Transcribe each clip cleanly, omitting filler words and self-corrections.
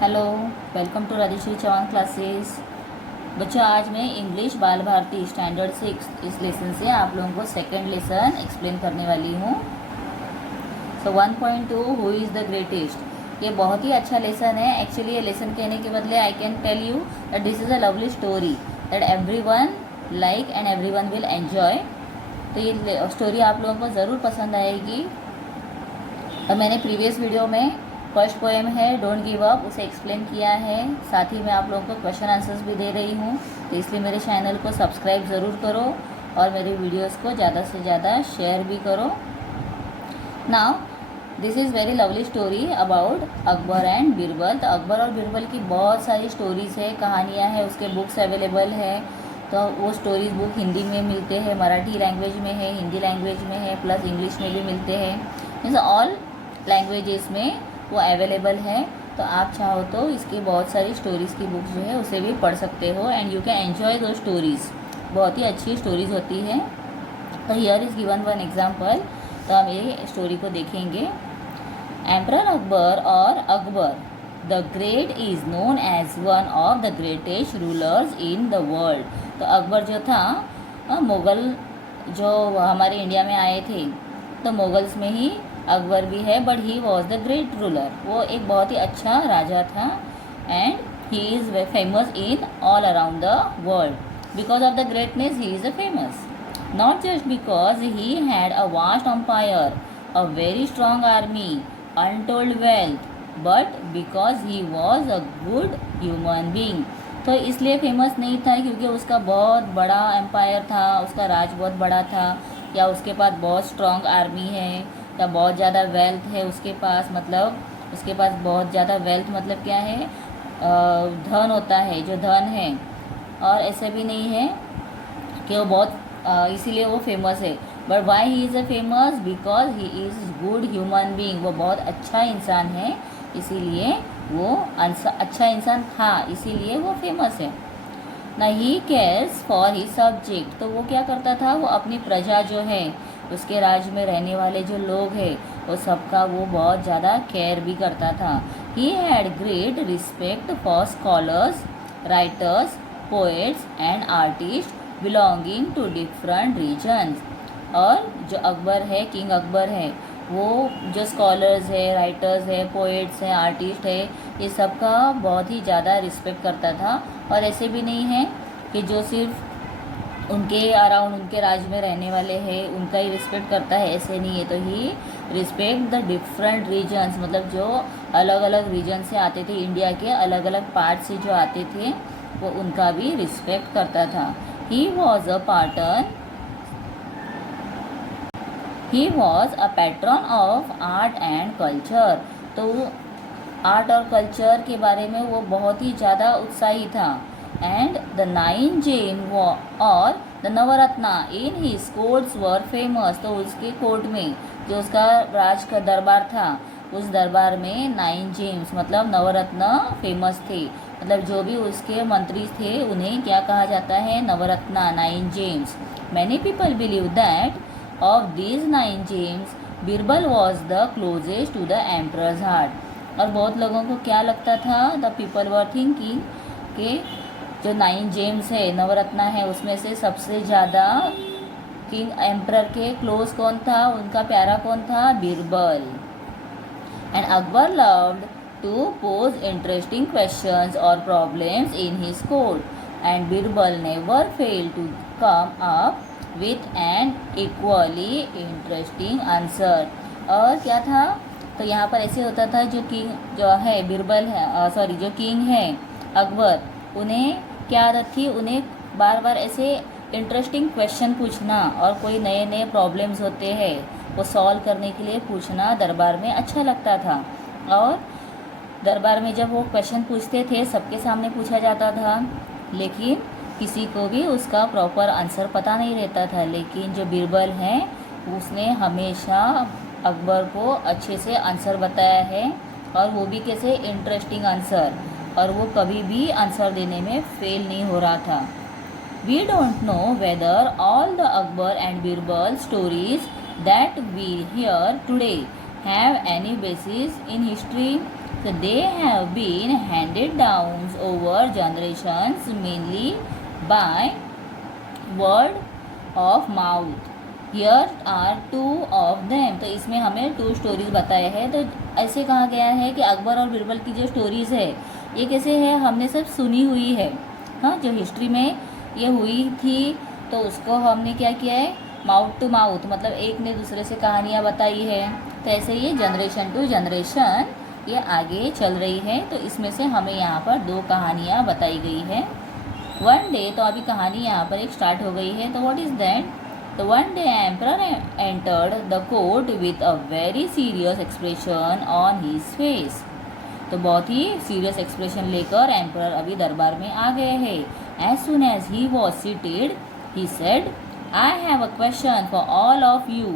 Hello, welcome to Rajeshri Chauhan classes. बच्चों, आज मैं इंग्लिश बाल भारती स्टैंडर्ड 6 इस लेसन से आप लोगों को सेकंड लेसन एक्सप्लेन करने वाली हूँ। सो 1.2 हु इज़ द ग्रेटेस्ट, ये बहुत ही अच्छा लेसन है। एक्चुअली ये लेसन कहने के बदले I can tell you that this is a lovely story that everyone like and everyone will enjoy. तो ये स्टोरी आप लोगों को ज़रूर पसंद आएगी। और मैंने प्रीवियस वीडियो में फर्स्ट पोएम है डोंट गिव अप, उसे एक्सप्लेन किया है। साथ ही मैं आप लोगों को क्वेश्चन आंसर्स भी दे रही हूँ, तो इसलिए मेरे चैनल को सब्सक्राइब ज़रूर करो और मेरे वीडियोस को ज़्यादा से ज़्यादा शेयर भी करो। Now this is very lovely story about Akbar and Birbal. तो अकबर और बीरबल की बहुत सारी स्टोरीज़ है, कहानियाँ हैं, उसके बुक्स अवेलेबल है। तो वो स्टोरीज बुक हिंदी में मिलते हैं, मराठी लैंग्वेज में है, हिंदी लैंग्वेज में है, प्लस इंग्लिश में भी मिलते हैं। मीन्स ऑल लैंग्वेजेस में वो अवेलेबल है। तो आप चाहो तो इसकी बहुत सारी स्टोरीज़ की बुक्स जो है उसे भी पढ़ सकते हो एंड यू कैन एन्जॉय दो स्टोरीज़। बहुत ही अच्छी स्टोरीज़ होती है। तो here is given one example. तो हम ये स्टोरी को देखेंगे। एम्परर अकबर और Akbar the great is known as one of the greatest rulers in the world. तो अकबर जो था, मुग़ल जो हमारे इंडिया में आए थे, तो मुग़ल्स में ही अकबर भी है, but he was the great ruler. वो एक बहुत ही अच्छा राजा था and he is famous in all around the world. Because of the greatness he is famous, not just because he had a vast empire, a very strong army, untold wealth, but because he was a good human being. तो इसलिए famous नहीं था क्योंकि उसका बहुत बड़ा empire था, उसका राज बहुत बड़ा था, या उसके पास बहुत स्ट्रॉन्ग आर्मी है, या बहुत ज़्यादा वेल्थ है उसके पास। मतलब उसके पास बहुत ज़्यादा वेल्थ मतलब क्या है, धन होता है, जो धन है। और ऐसे भी नहीं है कि वो बहुत इसीलिए वो फेमस है। But why he is a famous, because he is good human being. वो बहुत अच्छा इंसान है, इसीलिए वो अच्छा इंसान था, इसीलिए वो फेमस है ना। He cares for he subject, तो वो क्या करता था, वो अपनी प्रजा जो है, उसके राज्य में रहने वाले जो लोग हैं, वो सबका वो बहुत ज़्यादा केयर भी करता था। He had great respect for scholars, writers, poets and artist belonging to different regions. और जो अकबर है, किंग अकबर है, वो जो स्कॉलर्स है, राइटर्स है, पोएट्स हैं, आर्टिस्ट है, ये सबका बहुत ही ज़्यादा रिस्पेक्ट करता था। और ऐसे भी नहीं है कि जो सिर्फ उनके अराउंड, उनके राज्य में रहने वाले हैं, उनका ही रिस्पेक्ट करता है, ऐसे नहीं है। तो ही रिस्पेक्ट द डिफरेंट रीजन्स, मतलब जो अलग अलग रीजन से आते थे, इंडिया के अलग अलग पार्ट से जो आते थे, वो उनका भी रिस्पेक्ट करता था। ही was a pattern of art and culture. तो आर्ट और कल्चर के बारे में वो बहुत ही ज़्यादा उत्साही था। एंड द 9 जेम और the Navratna in his courts were famous. तो उसके कोर्ट में जो उसका राज का दरबार था, उस दरबार में 9 जेम्स मतलब नवरत्न फेमस थे। मतलब जो भी उसके मंत्री थे उन्हें क्या कहा जाता है, Navratna, 9 gems. Many people believe that of these 9 gems Birbal was the closest to the emperor's heart. और बहुत लोगों को क्या लगता था, द पीपल वर थिंकिंग कि जो 9 जेम्स है, नवरत्ना है, उसमें से सबसे ज़्यादा किंग एम्परर के क्लोज कौन था, उनका प्यारा कौन था, Birbal. And Akbar loved to pose interesting questions और problems in his court and Birbal never fail to come up with an equally interesting answer. और क्या था, तो यहाँ पर ऐसे होता था, जो किंग जो है बीरबल है, जो किंग है अकबर, उन्हें क्या आदत थी, उन्हें बार बार ऐसे इंटरेस्टिंग क्वेश्चन पूछना, और कोई नए नए प्रॉब्लम्स होते हैं वो सॉल्व करने के लिए पूछना दरबार में अच्छा लगता था। और दरबार में जब वो क्वेश्चन पूछते थे, सबके सामने पूछा जाता था, लेकिन किसी को भी उसका प्रॉपर आंसर पता नहीं रहता था। लेकिन जो बीरबल हैं, उसने हमेशा अकबर को अच्छे से आंसर बताया है, और वो भी कैसे, इंटरेस्टिंग आंसर, और वो कभी भी आंसर देने में फेल नहीं हो रहा था। We don't know whether all the Akbar and Birbal stories that we hear today have any basis in history. तो So they have been handed down over generations mainly by word of mouth. Here are two of them. तो इसमें हमें 2 stories बताए हैं. तो ऐसे कहा गया है कि अकबर और बीरबल की जो स्टोरीज़ है ये कैसे है, हमने सब सुनी हुई है. हाँ, जो हिस्ट्री में ये हुई थी तो उसको हमने क्या किया है, माउथ टू माउथ, मतलब एक ने दूसरे से कहानियाँ बताई है. तो ऐसे ये जनरेशन टू जनरेशन ये आगे चल रही है. तो इसमें से हमें यहाँ पर 2 कहानियाँ बताई गई है. वन डे, तो अभी कहानी यहाँ पर एक स्टार्ट हो गई है. तो व्हाट इज़ दैट? तो one day emperor entered the court with a very serious expression on his face. तो बहुत ही सीरियस एक्सप्रेशन लेकर एम्परर अभी दरबार में आ गए हैं. As soon as he was seated he said, I have a question for all of you.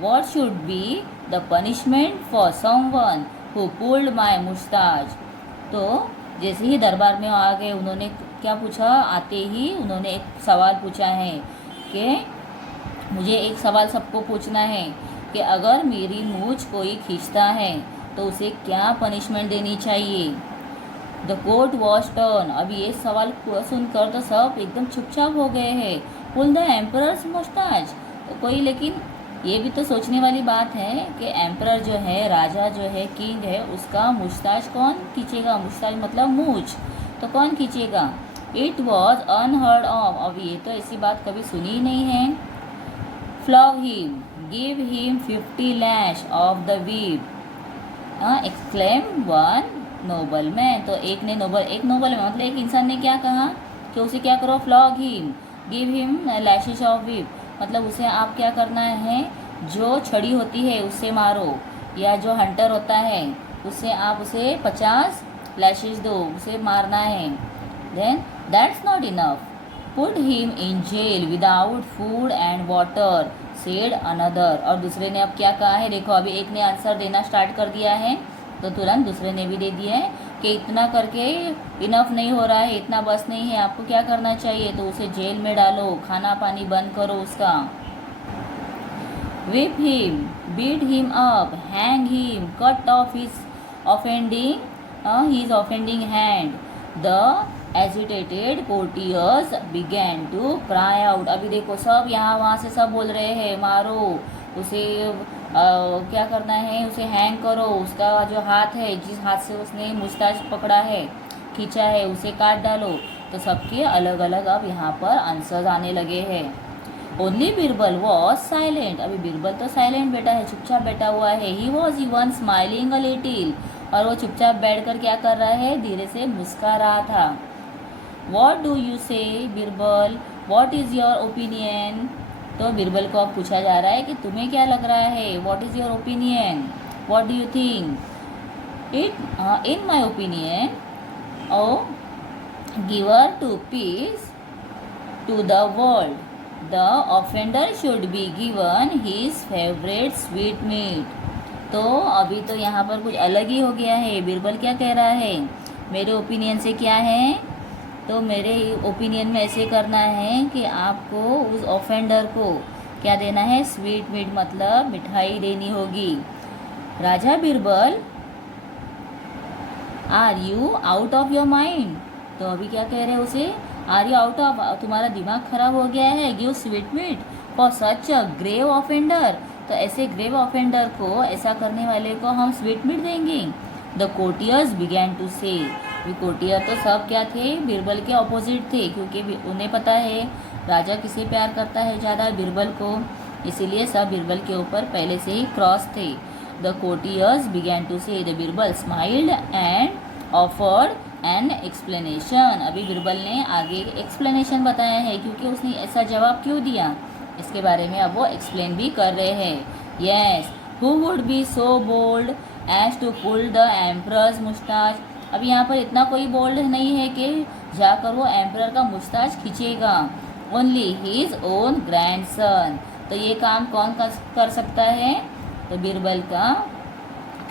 What should be the punishment for someone who pulled my moustache. तो जैसे ही दरबार में आ गए उन्होंने क्या पूछा, आते ही उन्होंने एक सवाल पूछा है कि मुझे एक सवाल सबको पूछना है कि अगर मेरी मूंछ कोई खींचता है तो उसे क्या पनिशमेंट देनी चाहिए. The court was turn. अभी ये सवाल सुनकर तो सब एकदम चुपचाप हो गए हैं. Pull the emperor's moustache. तो कोई, लेकिन ये भी तो सोचने वाली बात है कि एम्परर जो है, राजा जो है, किंग है, उसका मुस्ताच कौन खींचेगा. मुस्ताच मतलब मूंछ, तो कौन खींचेगा. It was unheard of. अब ये तो ऐसी बात कभी सुनी ही नहीं है. Flog him, give him 50 lash of the whip. Exclaim one noble man. तो एक नोबल मैन मतलब एक इंसान ने क्या कहा कि उसे क्या करो, flog him, give him lashes of whip. मतलब उसे आप क्या करना है, जो छड़ी होती है उससे मारो, या जो हंटर होता है उससे आप उसे 50 लैशेस दो, उसे मारना है. Then that's not enough, put him in jail without food and water, said another. और दूसरे ने अब क्या कहा है, देखो अभी एक ने आंसर देना स्टार्ट कर दिया है तो तुरंत दूसरे ने भी दे दिया है कि इतना करके इनफ नहीं हो रहा है, इतना बस नहीं है, आपको क्या करना चाहिए, तो उसे जेल में डालो, खाना पानी बंद करो उसका. whip him, beat him up, hang him, cut off his offending hand. The agitated courtiers began to cry out. अभी देखो सब यहाँ वहाँ से सब बोल रहे हैं मारो उसे, क्या करना है, उसे हैंग करो, उसका जो हाथ है, जिस हाथ से उसने मुस्ताच पकड़ा है, खींचा है, उसे काट डालो. तो सबके अलग अलग अब यहाँ पर आंसर्स आने लगे हैं. Only Birbal was silent. अभी बीरबल तो साइलेंट बैठा है, चुपचाप बैठा हुआ है. He was even smiling a little. और वो चुपचाप बैठकर क्या कर रहा है, धीरे से मुस्कुरा रहा था. वॉट डू यू से Birbal, what is your opinion. तो बीरबल को अब पूछा जा रहा है कि तुम्हें क्या लग रहा है, what is your opinion, what do you think. In my opinion, o giver to peace to the world, the offender should be given his favourite sweet meat. तो अभी तो यहाँ पर कुछ अलग ही हो गया है. बीरबल क्या कह रहा है, मेरे ओपिनियन से क्या है, तो मेरे ओपिनियन में ऐसे करना है कि आपको उस ऑफेंडर को क्या देना है, स्वीट मीट मतलब मिठाई देनी होगी. राजा Birbal, are you out of your mind. तो अभी क्या कह रहे हैं उसे, आर यू आउट ऑफ, तुम्हारा दिमाग खराब हो गया है, give sweet meat for such a grave offender. तो ऐसे ग्रेव ऑफेंडर को, ऐसा करने वाले को हम स्वीट मीट देंगे. द कोर्टियर्स बिगैन टू से. कोर्टियर तो सब क्या थे, बीरबल के अपोजिट थे, क्योंकि उन्हें पता है राजा किसे प्यार करता है ज़्यादा, बीरबल को, इसीलिए सब बीरबल के ऊपर पहले से ही क्रॉस थे. द कोर्टियर्स बिगैन टू से. The Birbal smiled and offered an explanation. अभी बीरबल ने आगे एक्सप्लेनेशन बताया है, क्योंकि उसने ऐसा जवाब क्यों दिया इसके बारे में अब वो एक्सप्लेन भी कर रहे हैं. Yes, who would be so bold as to pull the emperor's moustache. अब यहाँ पर इतना कोई बोल्ड नहीं है कि जाकर वो एम्परर का मुस्ताच खींचेगा. Only his own grandson. तो ये काम कौन कर सकता है, तो बीरबल का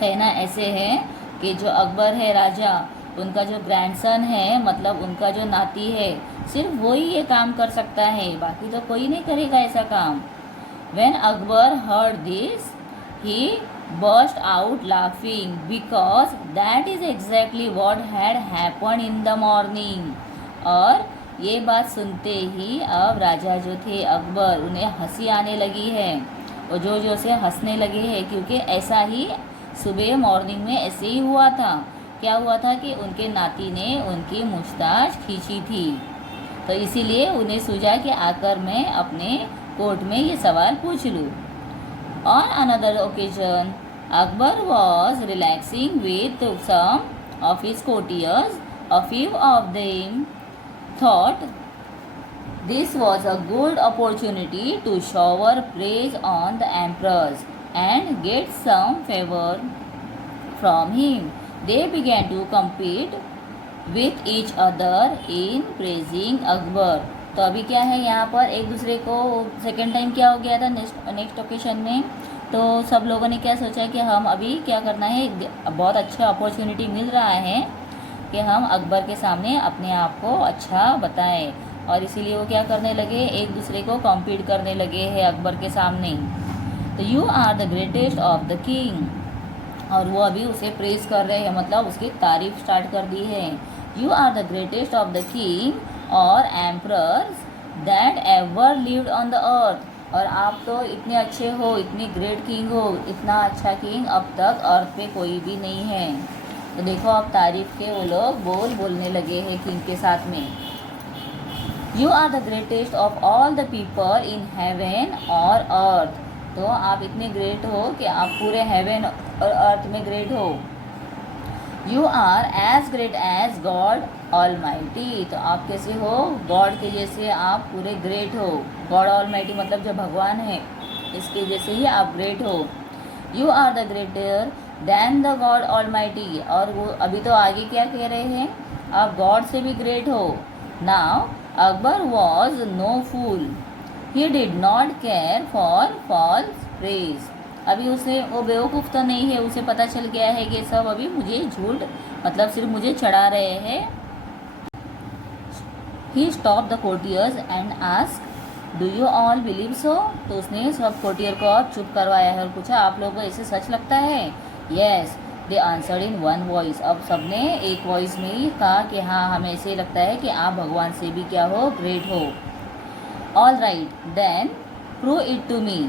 कहना ऐसे है कि जो अकबर है राजा, उनका जो ग्रैंडसन है, मतलब उनका जो नाती है, सिर्फ वही ये काम कर सकता है, बाकी तो कोई नहीं करेगा ऐसा काम. When Akbar heard this he burst out laughing because that is exactly what had happened in the morning. और ये बात सुनते ही अब राजा जो थे अकबर, उन्हें हंसी आने लगी है और जोर जोर से हंसने लगे हैं, क्योंकि ऐसा ही सुबह मॉर्निंग में ऐसे ही हुआ था। क्या हुआ था कि उनके नाती ने उनकी मुस्ताच खींची थी, तो इसीलिए उन्हें सूझा कि आकर मैं अपने कोर्ट में ये सवाल पूछ लूँ। On another occasion, Akbar was relaxing with some of his courtiers. A few of them thought this was a good opportunity to shower praise on the emperor and get some favor from him. They began to compete with each other in praising Akbar. तो अभी क्या है, यहाँ पर एक दूसरे को second time क्या हो गया था नेक्स्ट ओकेशन में, तो सब लोगों ने क्या सोचा कि हम अभी क्या करना है, बहुत अच्छा अपॉर्चुनिटी मिल रहा है कि हम अकबर के सामने अपने आप को अच्छा बताएं, और इसीलिए वो क्या करने लगे, एक दूसरे को कॉम्पीट करने लगे हैं अकबर के सामने। तो you are the greatest of the king, और वो अभी उसे प्रेज कर रहे हैं, मतलब उसकी तारीफ स्टार्ट कर दी है। You are the greatest of the king और emperors that ever lived on the earth, और आप तो इतने अच्छे हो, इतनी ग्रेट किंग हो, इतना अच्छा किंग अब तक अर्थ पे कोई भी नहीं है। तो देखो अब तारीफ के वो लोग बोलने लगे हैं किंग के साथ में। You are the greatest of all the people in heaven और अर्थ, तो आप इतने ग्रेट हो कि आप पूरे हेवन और अर्थ में ग्रेट हो। You are as great as God almighty, तो आप कैसे हो, गॉड के जैसे आप पूरे ग्रेट हो। गॉड ऑलमाइटी मतलब जो भगवान है, इसके जैसे ही आप ग्रेट हो। You are the greater than the God almighty, और वो अभी तो आगे क्या कह रहे हैं, आप गॉड से भी ग्रेट हो। Now Akbar was no fool, he did not care for false praise, अभी उसे वो बेवकूफ़ तो नहीं है, उसे पता चल गया है कि सब अभी मुझे झूठ मतलब सिर्फ मुझे चढ़ा रहे हैं। He stop the courtiers and ask do you all believe so, तो उसने सब कोर्टियर को अब चुप करवाया है और पूछा आप लोगों को ऐसे सच लगता है। Yes they answered in one voice, अब सबने एक वॉइस में ही कहा कि हाँ हमें ऐसे लगता है कि आप भगवान से भी क्या हो, ग्रेट हो। All right then prove it to me,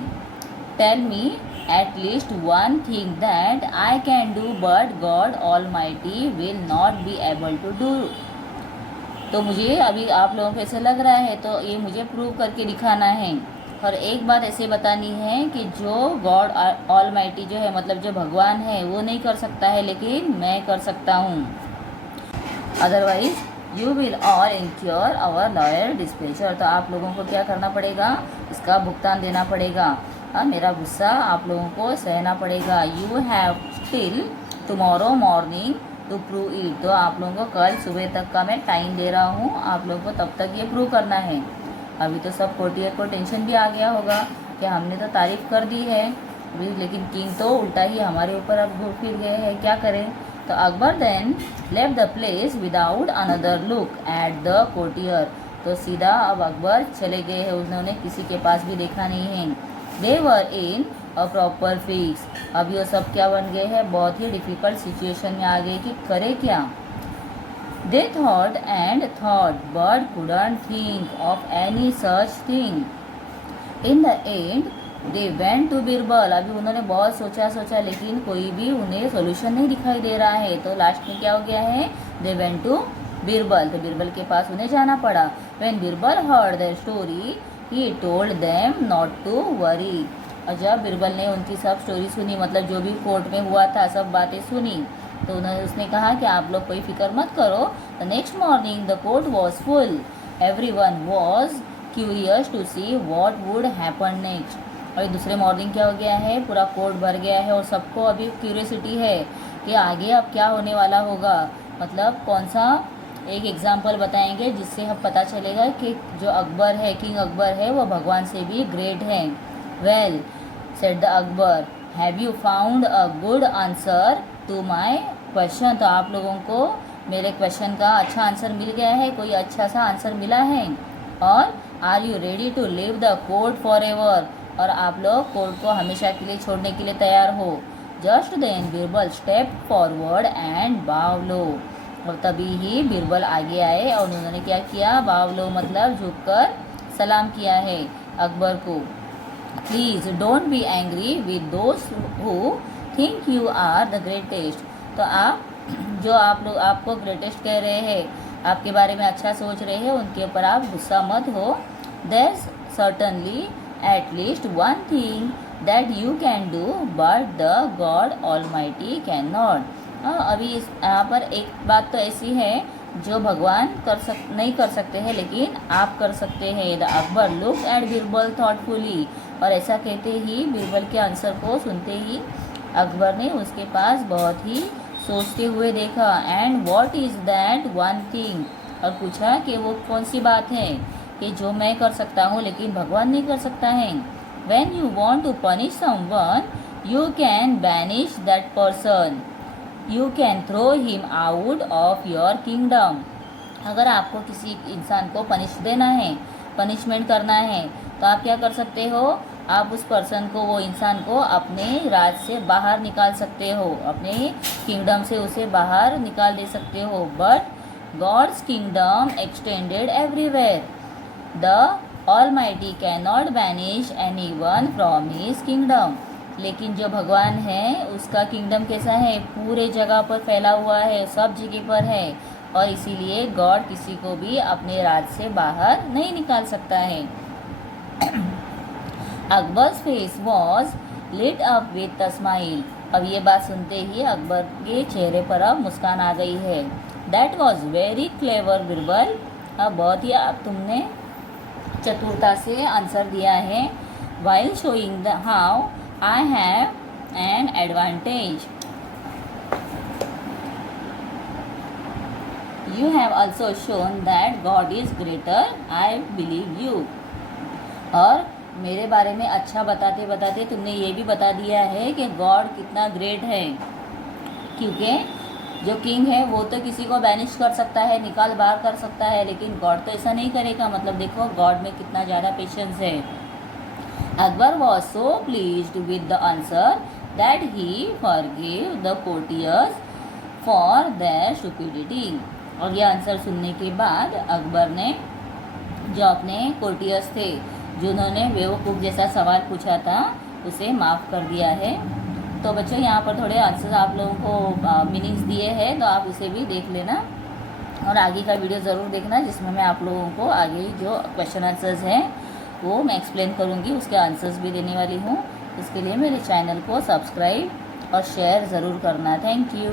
tell me at least one thing that I can do but God Almighty will not be able to do, तो मुझे अभी आप लोगों को ऐसे लग रहा है तो ये मुझे प्रूव करके दिखाना है, और एक बात ऐसे बतानी है कि जो गॉड ऑलमाइटी जो है मतलब जो भगवान है वो नहीं कर सकता है, लेकिन मैं कर सकता हूँ। Otherwise you will all incur our royal displeasure, तो आप लोगों को क्या करना पड़ेगा, इसका भुगतान देना पड़ेगा, मेरा गुस्सा आप लोगों को सहना पड़ेगा। You have till tomorrow morning to prove it, तो आप लोगों को कल सुबह तक का मैं टाइम दे रहा हूँ, आप लोगों को तब तक ये प्रूव करना है। अभी तो सब कोर्टियर को टेंशन भी आ गया होगा कि हमने तो तारीफ़ कर दी है अभी, लेकिन किंग तो उल्टा ही हमारे ऊपर अब घूर फिर गए हैं, क्या करें। तो Akbar then left the place without another look at the courtier, तो सीधा अब अकबर चले गए हैं, उन्होंने किसी के पास भी देखा नहीं है। दे वर इन अ प्रॉपर फिक्स, अब ये सब क्या बन गए हैं, बहुत ही डिफ़िकल्ट सिचुएशन में आ गए कि करे क्या। They thought and thought but couldn't think of any such thing. In the end they went to Birbal, अभी उन्होंने बहुत सोचा लेकिन कोई भी उन्हें सोल्यूशन नहीं दिखाई दे रहा है, तो लास्ट में क्या हो गया है, दे वेंट टू बीरबल, तो बीरबल के पास उन्हें जाना पड़ा। When Birbal heard their story he told them not to worry, और जब बीरबल ने उनकी सब स्टोरी सुनी, मतलब जो भी कोर्ट में हुआ था सब बातें सुनी, तो उसने कहा कि आप लोग कोई फिक्र मत करो। The next morning the court was full, every one was curious to see what would happen next, और दूसरे मॉर्निंग क्या हो गया है, पूरा कोर्ट भर गया है और सबको अभी क्यूरियसिटी है कि आगे अब क्या होने वाला होगा, मतलब कौन सा एक एग्जाम्पल बताएंगे जिससे हम पता चलेगा कि जो अकबर है, किंग अकबर है, वो भगवान से भी ग्रेट है। Well said the Akbar have you found a good answer to my question, तो आप लोगों को मेरे क्वेश्चन का अच्छा आंसर मिल गया है, कोई अच्छा सा आंसर मिला है, और are you ready to leave the court for ever, और आप लोग कोर्ट को हमेशा के लिए छोड़ने के लिए तैयार हो। Just then Birbal step forward and bow low. और तभी ही बीरबल आगे आए और उन्होंने क्या किया, बाव लो मतलब झुककर सलाम किया है अकबर को। Please don't be angry with those who think you are the greatest. तो आप लोग आपको ग्रेटेस्ट कह रहे हैं, आपके बारे में अच्छा सोच रहे हैं, उनके ऊपर आप गुस्सा मत हो। There's certainly at least one thing that you can do but the God almighty can not. अभी यहाँ पर एक बात तो ऐसी है जो भगवान नहीं कर सकते हैं, लेकिन आप कर सकते हैं। The Akbar look at Birbal thoughtfully. और ऐसा कहते ही बीरबल के आंसर को सुनते ही अकबर ने उसके पास बहुत ही सोचते हुए देखा। And what is that one thing, और पूछा कि वो कौन सी बात है कि जो मैं कर सकता हूँ लेकिन भगवान नहीं कर सकता है। When you want to punish someone, you can banish that person. You can throw him out of your kingdom. अगर आपको किसी इंसान को पनिशमेंट करना है, तो आप क्या कर सकते हो, आप उस पर्सन को, वो इंसान को अपने राज से बाहर निकाल सकते हो, अपने किंगडम से उसे बाहर निकाल दे सकते हो। But God's kingdom extended everywhere. The almighty can not banish any one from his kingdom. लेकिन जो भगवान है उसका किंगडम कैसा है, पूरे जगह पर फैला हुआ है, सब जगह पर है, और इसीलिए गॉड किसी को भी अपने राज से बाहर नहीं निकाल सकता है। Akbar's face was lit up with a smile. अब ये बात सुनते ही अकबर के चेहरे पर अब मुस्कान आ गई है। That was very clever Birbal. अब बहुत ही अब तुमने चतुरता से आंसर दिया है। While showing the how I have an advantage, you have also shown that God is greater, I believe you. और मेरे बारे में अच्छा बताते बताते तुमने ये भी बता दिया है कि गॉड कितना ग्रेट है, क्योंकि जो किंग है वो तो किसी को बैनिश कर सकता है, निकाल बाहर कर सकता है, लेकिन गॉड तो ऐसा नहीं करेगा। मतलब देखो गॉड में कितना ज़्यादा पेशेंस है। Akbar was so pleased with the answer that he forgive the courtiers for their stupidity. और ये आंसर सुनने के बाद अकबर ने जो अपने कोर्टियर्स थे, जिन्होंने बेवकूफ़ जैसा सवाल पूछा था, उसे माफ़ कर दिया है। तो बच्चों यहाँ पर थोड़े आंसर्स आप लोगों को मीनिंग्स दिए हैं, तो आप उसे भी देख लेना और आगे का वीडियो ज़रूर देखना, जिसमें मैं आप लोगों को आगे जो क्वेश्चन आंसर्स हैं वो मैं एक्सप्लेन करूँगी, उसके आंसर्स भी देने वाली हूँ। इसके लिए मेरे चैनल को सब्सक्राइब और शेयर ज़रूर करना। Thank you.